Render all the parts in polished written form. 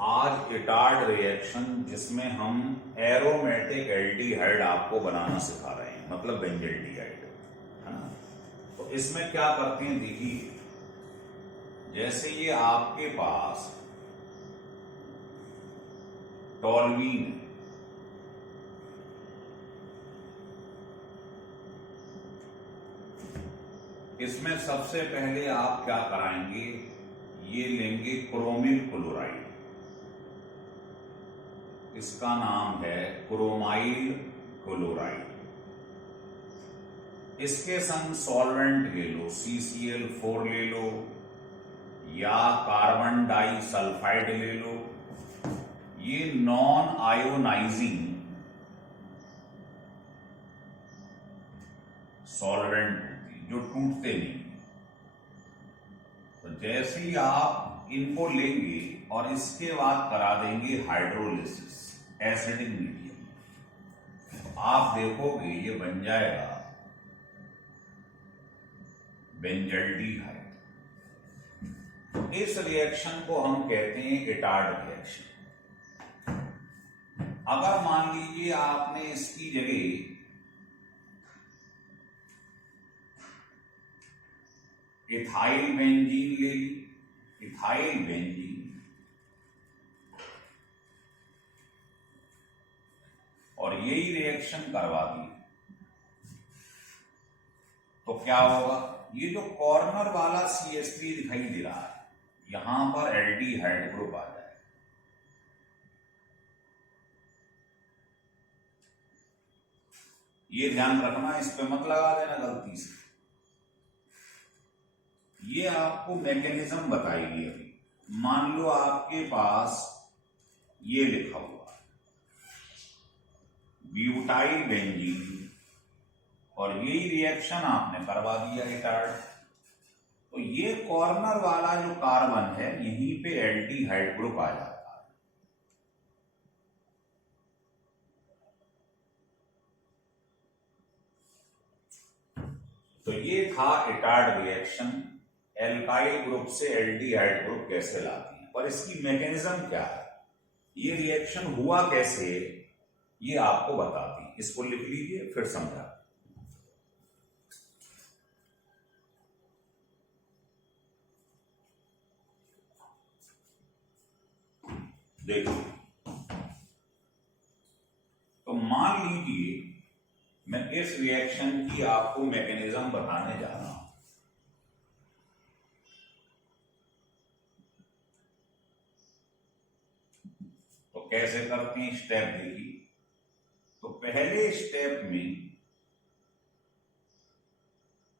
आज Etard reaction जिसमें हम एरोमेटिक एल्डिहाइड आपको बनाना सिखा रहे हैं, मतलब बेंजल्डिहाइड, है ना। तो इसमें क्या करते हैं देखिए, जैसे ये आपके पास टॉल्यूइन, इसमें सबसे पहले आप क्या कराएंगे, ये लेंगे क्रोमिल क्लोराइड, इसका नाम है क्रोमाइल क्लोराइड। इसके संग सॉल्वेंट ले लो, CCl4 ले लो या कार्बन डाई सल्फाइड ले लो। ये नॉन आयोनाइजिंग सॉल्वेंट होती है जो टूटते नहीं। तो जैसे ही आप इनको लेंगे और इसके बाद करा देंगे हाइड्रोलिसिस एसिडिक मीडियम, तो आप देखोगे ये बन जाएगा बेंजल्डिहाइड। इस रिएक्शन को हम कहते हैं इटार्ड रिएक्शन। अगर मान लीजिए आपने इसकी जगह इथाइल बेंजीन ले ली, इथाइल बेंजीन, और यही रिएक्शन करवा दी, तो क्या होगा, ये जो कॉर्नर वाला CH3 दिखाई दे रहा है, यहां पर एल्डिहाइड ग्रुप आ जाए। ये ध्यान रखना, इस पे मत लगा देना गलती से। ये आपको मैकेनिज्म बताएगी अभी। मान लो आपके पास ये लिखा हुआ है ब्यूटाइल बेंजीन, और यही रिएक्शन आपने करवा दिया इटार्ड, तो ये कॉर्नर वाला जो कार्बन है यहीं पे एल्डिहाइड ग्रुप आ जाता है। तो ये था इटार्ड रिएक्शन, एल्काइल ग्रुप से एल्डिहाइड ग्रुप कैसे लाती है, और इसकी मैकेनिज्म क्या है, ये रिएक्शन हुआ कैसे, ये आपको बताती है। इसको लिख लीजिए फिर समझा। देखिए, तो मान लीजिए मैं इस रिएक्शन की आपको मैकेनिज्म बताने जा रहा हूं। तो कैसे करते हैं, स्टेप देखिए। तो पहले स्टेप में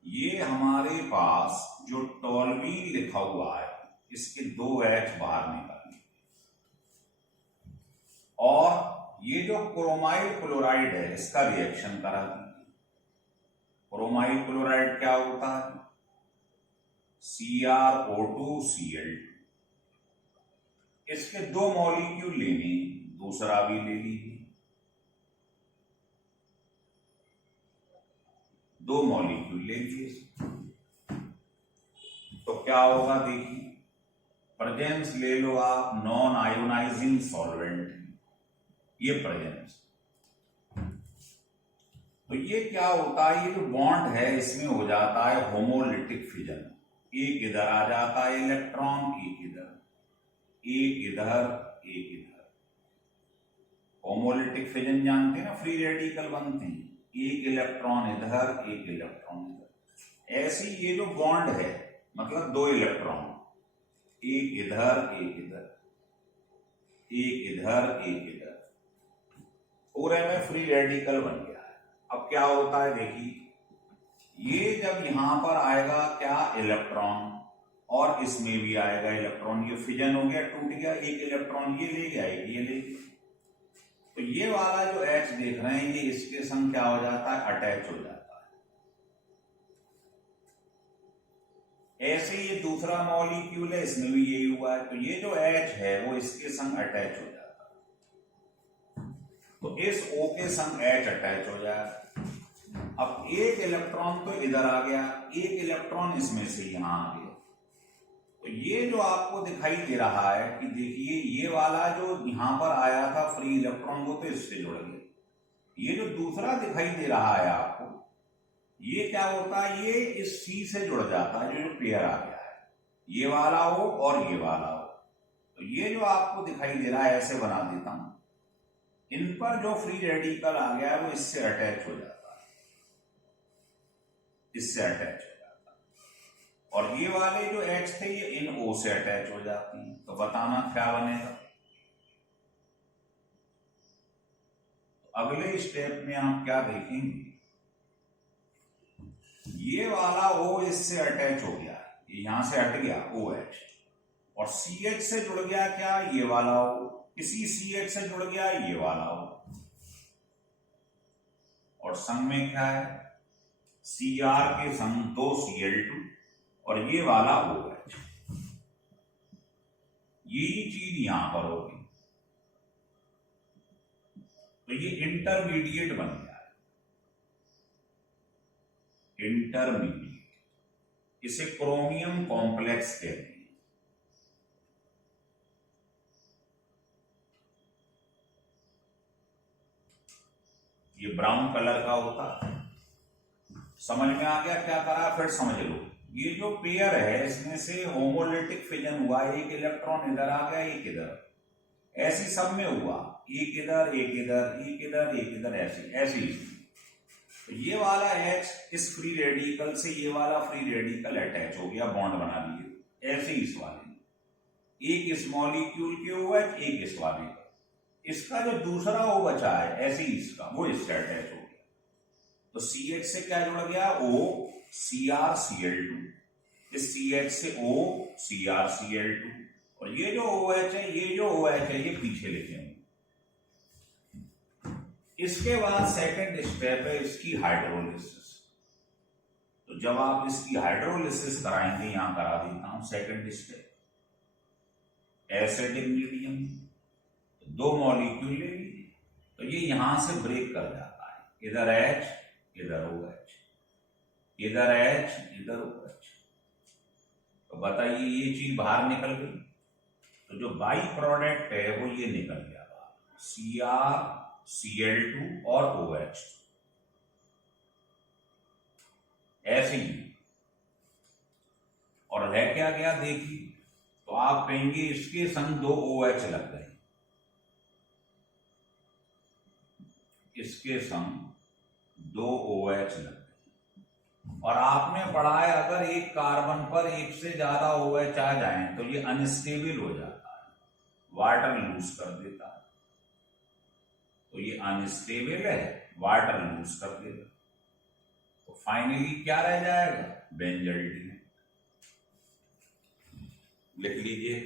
ये हमारे पास जो टॉल्यूइन लिखा हुआ है, इसके 2 H बाहर निकालिए, और ये जो क्रोमाइल क्लोराइड है इसका रिएक्शन करा दीजिए। क्रोमाइल क्लोराइड क्या होता है, CrO2Cl, इसके 2 मॉलिक्यूल लेने, दूसरा भी ले लीजिए, 2 मॉलिक्यूल ले लीजिए। तो क्या होगा देखिए, प्रेजेंस ले लो आप नॉन आयोनाइजिंग सॉल्वेंट, ये प्रेजेंस। तो ये क्या होता है, ये जो बॉन्ड है इसमें हो जाता है होमोलिटिक फिजन, एक इधर आ जाता है इलेक्ट्रॉन, एक इधर, एक इधर, एक इधर। होमोलिटिक फिजन जानते हैं ना, फ्री रेडिकल बनते हैं, एक इलेक्ट्रॉन इधर, एक इलेक्ट्रॉन इधर। ऐसे ये जो बॉन्ड है मतलब 2 इलेक्ट्रॉन, एक इधर, एक इधर, एक इधर, एक इधर, पूरे में फ्री रेडिकल बन गया है। अब क्या होता है देखिए, ये जब यहां पर आएगा क्या, इलेक्ट्रॉन, और इसमें भी आएगा इलेक्ट्रॉन, ये फिजन हो गया, टूट गया, एक इलेक्ट्रॉन ये ले गया, एक ये ले गया। तो ये वाला जो H देख रहे हैं, ये इसके संग क्या हो जाता है, अटैच हो जाता है। ऐसे ये दूसरा मॉलिक्यूल है, इसमें भी यही हुआ है, तो ये जो H है वो इसके संग अटैच हो जाता है। तो इस O के संग H अटैच हो जाए। अब एक इलेक्ट्रॉन तो इधर आ गया, एक इलेक्ट्रॉन इसमें से यहां आ गया, तो ये जो आपको दिखाई दे रहा है कि देखिए ये वाला जो यहां पर आया था फ्री इलेक्ट्रॉन वो तो इससे जुड़ गया, ये जो दूसरा दिखाई दे रहा है आपको ये क्या होता है, ये इस सी से जुड़ जाता है, जो पेयर आ गया है, ये वाला हो और ये वाला हो। तो ये जो आपको दिखाई दे रहा है ऐसे बना देता हूं, इन पर जो फ्री रेडिकल आ गया है वो इससे अटैच हो जाता है, इससे अटैच हो जाता है, और ये वाले जो H थे ये इन O से अटैच हो जाती हैं। तो बताना क्या बनेगा। तो अगले स्टेप में आप क्या देखेंगे, ये वाला O इससे अटैच हो गया, ये यहां से हट गया OH, और CH से जुड़ गया क्या, ये वाला O, इसी CH से जुड़ गया ये वाला O, और संग में क्या है, Cr के संग 2 Cl2 और ये वाला OH, यही चीज यहां पर होगी। तो ये इंटरमीडिएट बन गया है, इंटरमीडिएट, इसे क्रोमियम कॉम्प्लेक्स कहते हैं। ये ब्राउन कलर का होता है। समझ में आ गया क्या करा, फिर समझ लो, ये जो पेयर है इसमें से होमोलिटिक फिजन हुआ, एक इलेक्ट्रॉन इधर आ गया एक इधर, ऐसी सब में हुआ, एक इधर एक इधर एक इधर एक इधर, ऐसी ऐसी। तो ये वाला H इस फ्री रेडिकल से ये वाला फ्री रेडिकल अटैच हो गया, बॉन्ड बना लिए, ऐसे ही इस वाले में एक इस मॉलिक्यूल के OH एक इस वाले का, इसका जो दूसरा O बचा है ऐसे ही इसका, वो इससे अटैच हो गया। तो CH से क्या जुड़ गया, O CrCl2, इस CH से O CrCl2, और ये जो OH है, ये जो OH है ये पीछे लिखेंगे। इसके बाद सेकंड स्टेप है इसकी हाइड्रोलिसिस। तो जब आप इसकी हाइड्रोलिसिस कराएंगे, यहां करा देता हूं सेकंड स्टेप, एसिडिक मीडियम, तो 2 मॉलिक्यूल ले लीजिए, तो ये यहां से ब्रेक कर जाता है, इधर H इधर OH, इधर H इधर OH। तो बताइए ये चीज बाहर निकल गई, तो जो बाई प्रोडक्ट है वो ये निकल गया बाहर, CrCl2 और OH, ऐसे ही। और रह क्या गया देखिए, तो आप कहेंगे इसके संग 2 OH लग गए, इसके संग 2 OH लग गए, और आपने पढ़ा है अगर एक कार्बन पर एक से ज्यादा OH आ जाए तो ये अनस्टेबल हो जाता है, वाटर लूज कर देता है। तो ये अनस्टेबल है, वाटर लूज कर देगा, तो फाइनली क्या रह जाएगा, बेंजल्डिन। लिख लीजिए,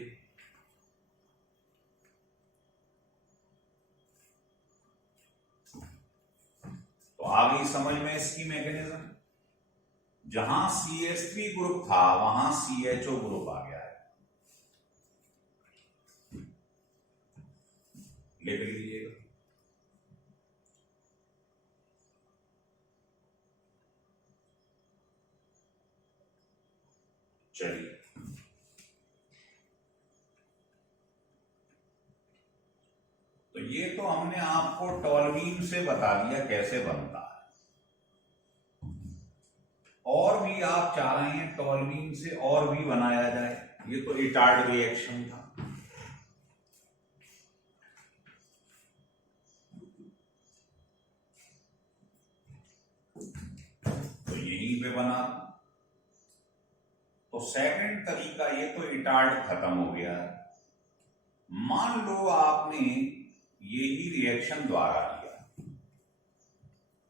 तो आ गई समझ में इसकी मैकेनिज्म। जहां CH3 ग्रुप था वहां CHO ग्रुप आ गया है, लिख लीजिएगा। चलिए, तो ये तो हमने आपको टॉल्यूइन से बता दिया कैसे बनता है, और भी आप चाह रहे हैं टॉल्यूइन से और भी बनाया जाए, ये तो इटार्ड रिएक्शन था। तो यहीं पे बना, तो सेकंड तरीका, ये तो इटार्ड खत्म हो गया है। मान लो आपने यही रिएक्शन द्वारा किया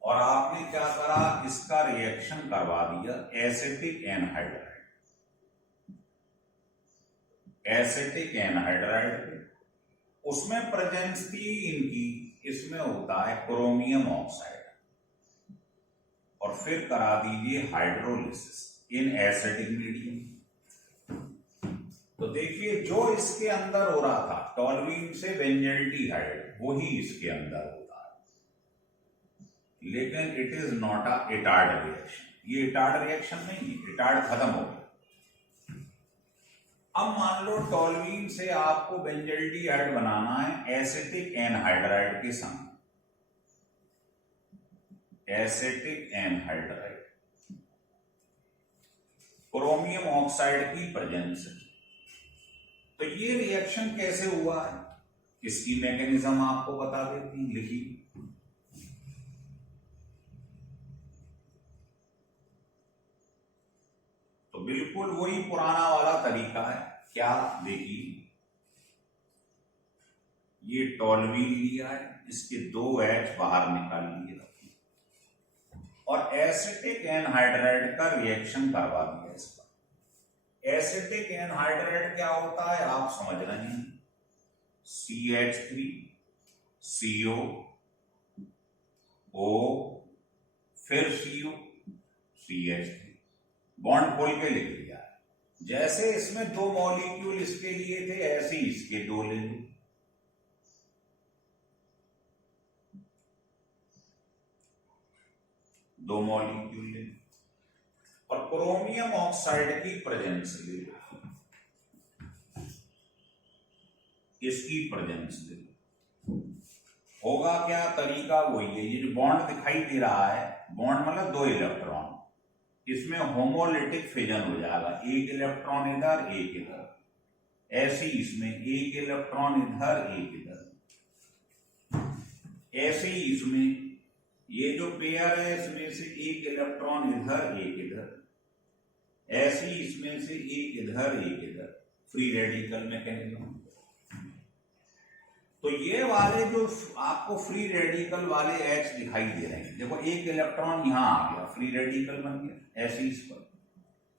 और आपने क्या करा, इसका रिएक्शन करवा दिया एसिटिक एनहाइड्राइड, एसिटिक एनहाइड्राइड, उसमें प्रेजेंस थी इनकी, इसमें होता है क्रोमियम ऑक्साइड, और फिर करा दीजिए हाइड्रोलिसिस इन एसिडिक मीडियम। तो देखिए जो इसके अंदर हो रहा था टॉल्यूइन से बेंजल्डिहाइड, वही इसके अंदर होता है, लेकिन it is not a Etard reaction. ये इटार्ड रिएक्शन नहीं है, इटार्ड खत्म हो गया। अब मान लो टोल्यूइन से आपको बेंजल्डिहाइड बनाना है एसिटिक एनहाइड्राइड के संग, एसिटिक एनहाइड्राइड क्रोमियम ऑक्साइड की प्रेजेंस है। तो ये रिएक्शन कैसे हुआ है, इसकी मैकेनिज्म आपको बता देती हूं, लिखिए। तो बिल्कुल वही पुराना वाला तरीका है। क्या, देखिए ये टोल्यूइन लिया है, इसके 2 H बाहर निकाल लिए और एसिटिक एनहाइड्राइड का रिएक्शन करवा दिया इस पर। एसिटिक एनहाइड्राइड क्या होता है आप समझ रहे हैं, CH3 CO O फिर CO CH3, बॉन्ड खोल के लिख दिया। जैसे इसमें 2 मॉलिक्यूल इसके लिए थे, ऐसे ही इसके 2 ले लो। दो मॉलिक्यूल ले और क्रोमियम ऑक्साइड की प्रेजेंस ले लो, इसकी प्रेजेंस ले लो। होगा क्या, तरीका वही है। ये जो बॉन्ड दिखाई दे रहा है, बॉन्ड मतलब 2 इलेक्ट्रॉन, इसमें होमोलिटिक फिजन हो जाएगा, 1 इलेक्ट्रॉन इधर 1 इधर। ऐसे ही इसमें 1 इलेक्ट्रॉन इधर 1 इधर। ऐसे ही इसमें ये जो पेयर है इसमें से 1 इलेक्ट्रॉन इधर 1 इधर। ऐसे ही इसमें से 1 इधर 1 इधर, फ्री रेडिकल मैकेनिज्म। तो ये वाले जो आपको फ्री रेडिकल वाले H दिखाई दे रहे हैं, देखो 1 इलेक्ट्रॉन यहां आ गया, फ्री रेडिकल बन गया। ऐसे इस पर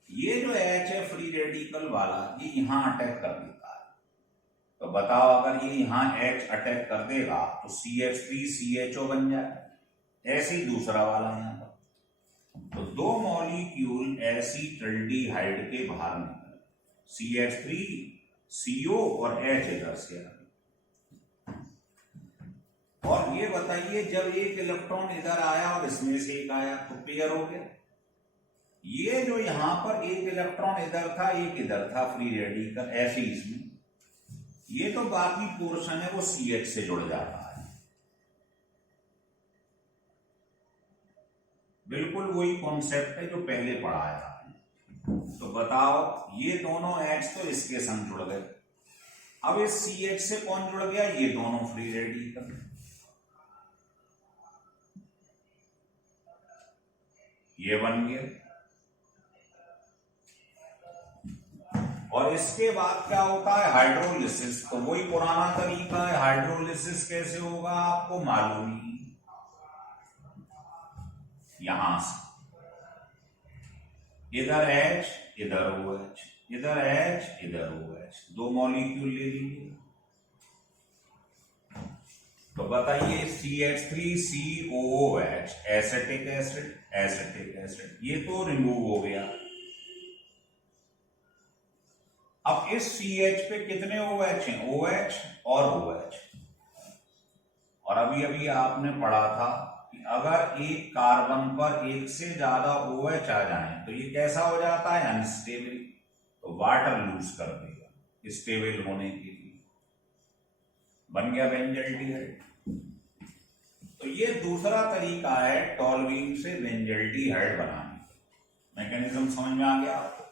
ये जो H है फ्री रेडिकल वाला, ये यहां अटैक कर देता है। तो बताओ अगर ये यहां H अटैक कर देगा तो CH3 CHO बन जाए। ऐसे ही दूसरा वाला यहां पर, तो 2 मॉलिक्यूल एसिटल्डिहाइड के बाहर निकले, CH3 CO और H इधर से आ। और ये बताइए जब 1 इलेक्ट्रॉन इधर आया और इसमें से 1 आया तो पेयर हो गया। ये जो यहां पर 1 इलेक्ट्रॉन इधर था 1 इधर था, फ्री रेडिकल। ऐसे ही इसमें ये तो बाकी पोर्शन है वो CH से जुड़ जाता है। बिल्कुल वही कॉन्सेप्ट है जो पहले पढ़ाया था। तो बताओ ये दोनों H तो इसके संग जुड़ गए, अब इस CH से कौन जुड़ गया, ये दोनों फ्री रेडिकल। ये बन गया। और इसके बाद क्या होता है, हाइड्रोलिसिस। तो वही पुराना तरीका है। हाइड्रोलिसिस कैसे होगा आपको मालूम ही, यहां से इधर H इधर OH, इधर H इधर OH, 2 मॉलिक्यूल ले लीजिए। तो बताइए CH3COOH acetic acid, acetic acid, ये तो रिमूव हो गया। अब इस CH पे कितने OH हैं, OH और OH। और अभी अभी आपने पढ़ा था कि अगर एक कार्बन पर 1 से ज्यादा OH आ जाए तो ये कैसा हो जाता है, अनस्टेबल। तो वाटर लूज कर देगा स्टेबल होने के लिए, बन गया बेंजल्डिहाइड। तो ये दूसरा तरीका है टोल्यूइन से बेंजल्डिहाइड बनाने का। मैकेनिज्म समझ में आ गया आपको,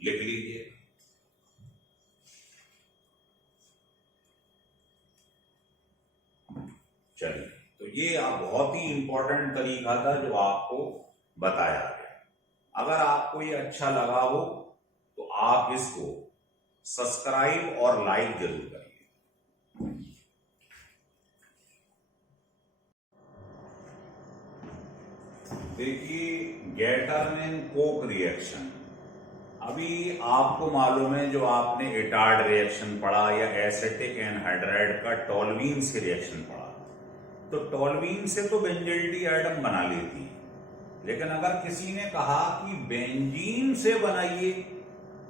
लिख लीजिए। चलिए, तो ये बहुत ही इंपॉर्टेंट तरीका था जो आपको बताया गया। अगर आपको ये अच्छा लगा हो तो आप इसको सब्सक्राइब और लाइक जरूर करिए। देखिए गैटरमैन कोक रिएक्शन, अभी आपको मालूम है जो आपने इटार्ड रिएक्शन पढ़ा या एसिटिक एनहाइड्राइड का टोल्यूइन से रिएक्शन पढ़ा, तो टोल्यूइन से तो बेंजल्डिहाइड हम बना लेती है, लेकिन अगर किसी ने कहा कि बेंजीन से बनाइए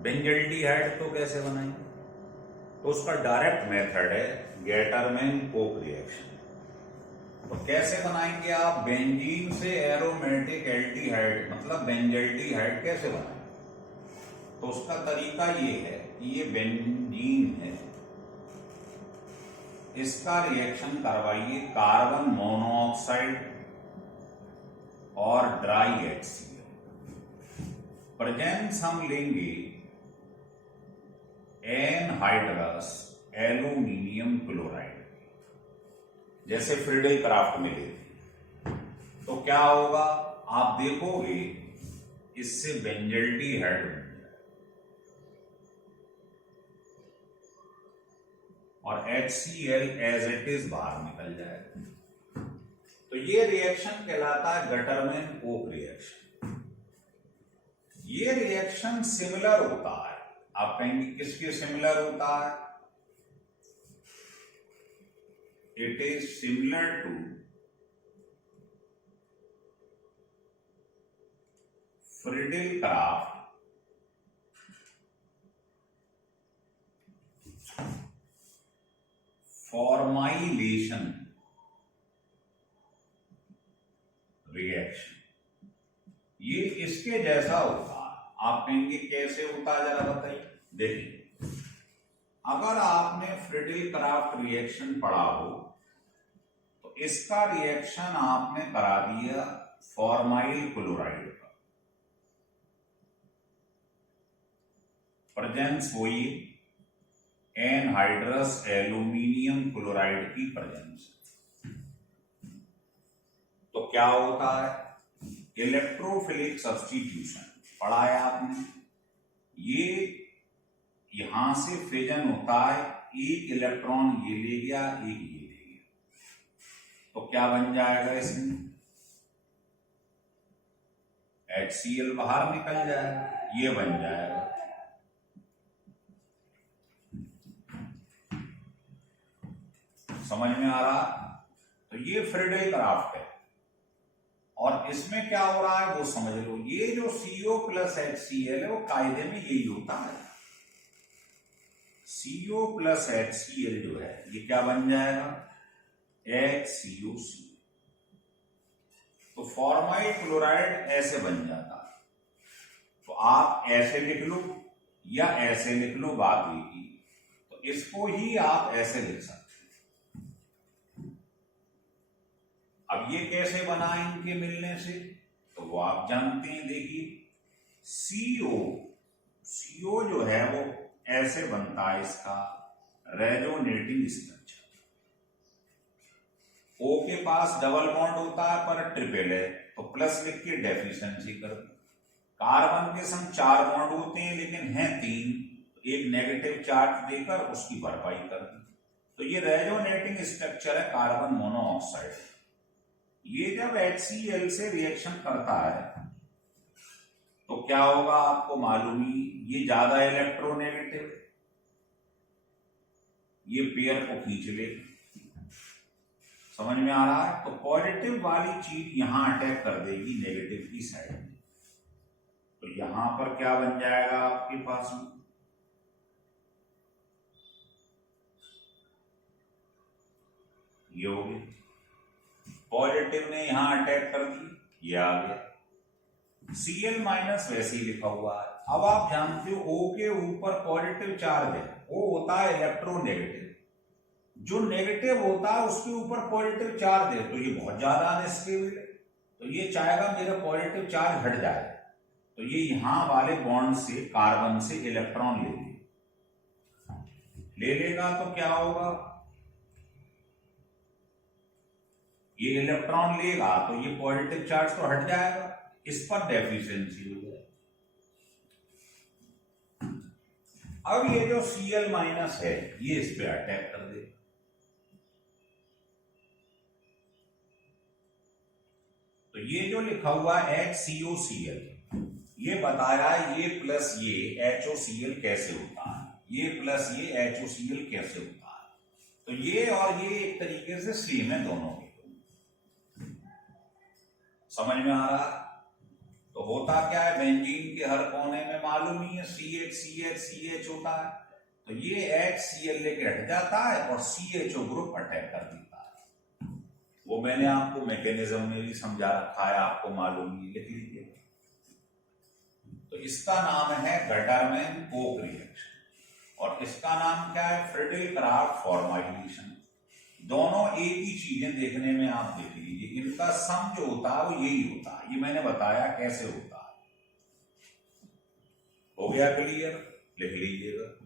बेंजल्डिहाइड तो कैसे बनाएंगे, तो उसका डायरेक्ट मेथड है गैटरमैन कोक रिएक्शन। तो कैसे बनाएंगे आप, बेंजीन से एरोमेटिक एल्डिहाइड मतलब बेंजल्डिहाइड कैसे बनाएंगे। तो उसका तरीका ये है कि ये बेंजीन है, इसका रिएक्शन करवाइए कार्बन मोनोऑक्साइड और ड्राई HCl। प्रेजेंस हम लेंगे एनहाइड्रस एल्यूमिनियम क्लोराइड, जैसे फ्रीडल क्राफ्ट में लेते। तो क्या होगा, आप देखोगे इससे बेंजल्डिहाइड बन जाएगा और HCl एज इट इज बाहर निकल जाएगा। तो ये रिएक्शन कहलाता है गटरमैन कोक रिएक्शन। ये रिएक्शन सिमिलर होता है, आप कहेंगे किसके सिमिलर होता है? It is similar to Friedel Crafts formylation reaction. ये इसके जैसा होता है। आप कहेंगे कैसे होता है, जरा बताइए। देखिए, अगर आपने फ्रीडल क्राफ्ट रिएक्शन पढ़ा हो तो इसका रिएक्शन आपने करा दिया फॉर्माइल क्लोराइड का, प्रेजेंस वही एनहाइड्रस एल्यूमिनियम क्लोराइड की प्रेजेंस। तो क्या होता है, इलेक्ट्रोफिलिक सब्स्टिट्यूशन पढ़ा है आपने। ये यहां से फिजन होता है, एक इलेक्ट्रॉन ये ले गया, एक ये ले गया, तो क्या बन जाएगा इसमें? HCl बाहर निकल जाएगा, ये बन जाएगा। समझ में आ रहा? तो ये फ्रीडल क्राफ्ट है और इसमें क्या हो रहा है वो समझ लो। ये जो CO प्लस HCl है वो कायदे में यही होता है। CO प्लस HCl जो है ये क्या बन जाएगा? HCOC। तो फॉर्माइल क्लोराइड ऐसे बन जाता है। तो आप ऐसे लिख लो या ऐसे लिख लो, बात हुई की। तो इसको ही आप ऐसे लिख सकते। अब ये कैसे बना इनके मिलने से, तो वो आप जानते हैं। देखिए, CO जो है वो ऐसे बनता है, इसका रेजोनेटिंग स्ट्रक्चर। O के पास डबल बॉन्ड होता है पर ट्रिपल है, तो प्लस लिख के डेफिशिएंसी कर दो। कार्बन के संग 4 बॉन्ड होते हैं लेकिन हैं 3, तो एक नेगेटिव चार्ज देकर उसकी भरपाई कर दी। तो ये रेजोनेटिंग स्ट्रक्चर है कार्बन मोनोऑक्साइड। ये जब HCl से रिएक्शन करता है तो क्या होगा आपको मालूम ही, ये ज्यादा इलेक्ट्रोनेगेटिव, ये पेयर को खींच ले। समझ में आ रहा है? तो पॉजिटिव वाली चीज यहां अटैक कर देगी नेगेटिव की साइड में। तो यहां पर क्या बन जाएगा आपके पास में, ये हो गया। पॉजिटिव ने यहां अटैक कर दी, ये आ गया। Cl माइनस वैसे ही लिखा हुआ है। अब आप जानते हो O के ऊपर पॉजिटिव चार्ज है, वो होता है इलेक्ट्रोनेगेटिव। जो नेगेटिव होता है उसके ऊपर पॉजिटिव चार्ज है, तो ये बहुत ज्यादा अनस्टेबल है। तो ये चाहेगा मेरा पॉजिटिव चार्ज हट जाए, तो ये यहां वाले बॉन्ड से कार्बन से इलेक्ट्रॉन ले लेगा। तो क्या होगा, ये इलेक्ट्रॉन लेगा तो ये पॉजिटिव चार्ज तो हट जाएगा, इस पर डेफिशिएंसी हो जाएगी। अब ये जो Cl माइनस है ये इस पे अटैक कर दे। तो ये जो लिखा हुआ है HCOCl, ये बताया ये प्लस ये HOCl कैसे होता है, ये प्लस ये HOCl कैसे होता है। तो ये और ये एक तरीके से सेम है दोनों के। समझ में आ रहा? तो होता क्या है, बेंजीन के हर कोने में मालूम ही है CH होता है। तो ये HCl लेके हट जाता है और CHO ग्रुप अटैक कर देता है। वो मैंने आपको मैकेनिज्म में भी समझा रखा है, आपको मालूम ही, लिख लीजिए। तो इसका नाम है गटरमैन कोक रिएक्शन, और इसका नाम क्या है, फ्रिडल क्राफ्ट फॉर्माइलेशन। दोनों एक ही चीजें देखने में आप देख लीजिए, इनका सम जो होता है वो यही होता है। ये मैंने बताया कैसे होता है। हो गया क्लियर, लिख लीजिएगा।